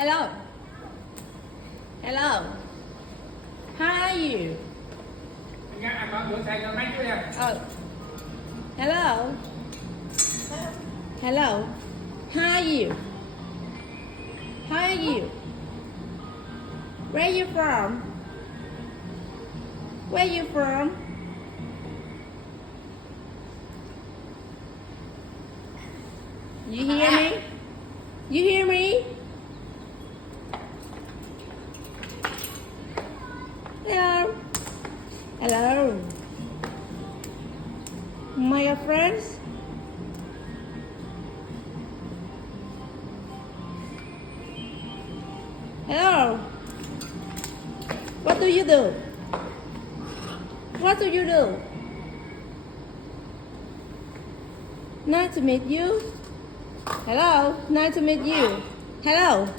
Hello. Hello. How are you? Oh. Hello. Hello. How are you? How are you? Where you from? Where you from? You hear me? You hear me? Hello. Hello. My friends. Hello. What do you do? What do you do? Nice to meet you. Hello. Nice to meet you. Hello.